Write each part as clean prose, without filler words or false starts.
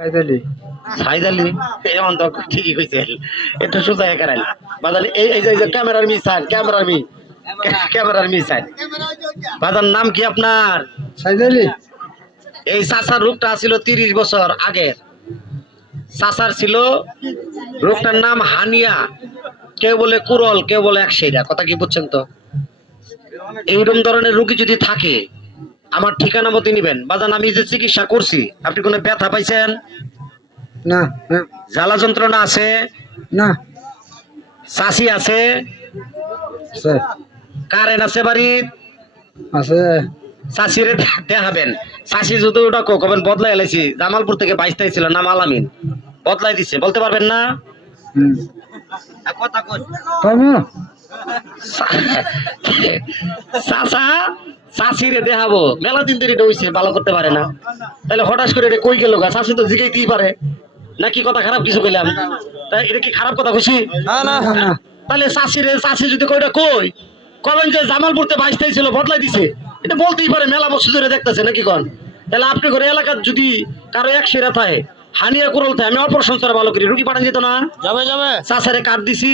সাইদালি সাইদালি এমন তো ঠিকই কইছেন একটু সোজা করাইল বাজার এই যে ক্যামেরার মিসাইল ক্যামেরার মিসাইল বাজার নাম কি আপনার? সাইদালি এই চাচার রোগটা ছিল 30 বছর আগের চাচার ছিল রোগটার নাম হানিয়া কেউ বলে কুরল কেউ বলে একশেরা কথা কি বুঝছেন তো এইরকম ধরনের রোগী যদি থাকে আমার ঠিকানা মতো নিবেন বাজান আমি যে চিকিৎসা করছি আপনি কোনো ব্যথা পাইছেন না না জ্বালা যন্ত্রণা আছে না চাষি আছে আছে কারেন্ট আছে বাড়ির আছে চাষিরে দেখাবেন চাষি যদি ওটা কবেন বদলাই এলাইছি জামালপুর থেকে 22 ছিল নাম আলামিন বদলাই দিচ্ছে বলতে পারবেন না কথা কই পাবো চাচা চাষিরে দেখাবো মেলা দিন ধরে এটা হইছে ভালো করতে পারে না তাহলে হঠাৎ করে এটা কই গেল গা চাষি তো জিগাইতেই পারে নাকি কথা খারাপ কিছু কইলাম তাই এটা কি খারাপ কথা কইছি না না না তাহলে চাষি যদি কইটা কই কবেন যে জামালপুরতে 22 ছিল বদলাই দিছে এটা বলতেই পারে মেলা বছর ধরে দেখতেছে নাকি কোন তাহলে আপনি করে এলাকার যদি কারো এক সেরা থাকে হানিয়া কুরল থাকে আমি অপারেশন ছাড়া ভালো করি রুগী পাঠান যেত না যাবে যাবে চাষারে কার্ড দিছি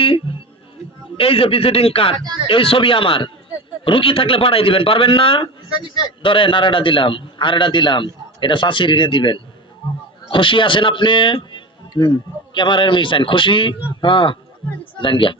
এই যে ভিজিটিং কার্ড এই ছবি আমার রুগী থাকলে পাঠাই দিবেন পারবেন না ধরেন আর এটা দিলাম এটা চাষির ঋণে দিবেন খুশি আছেন আপনি হুম ক্যামেরার মিশাইন খুশি হ্যাঁ জান গিয়া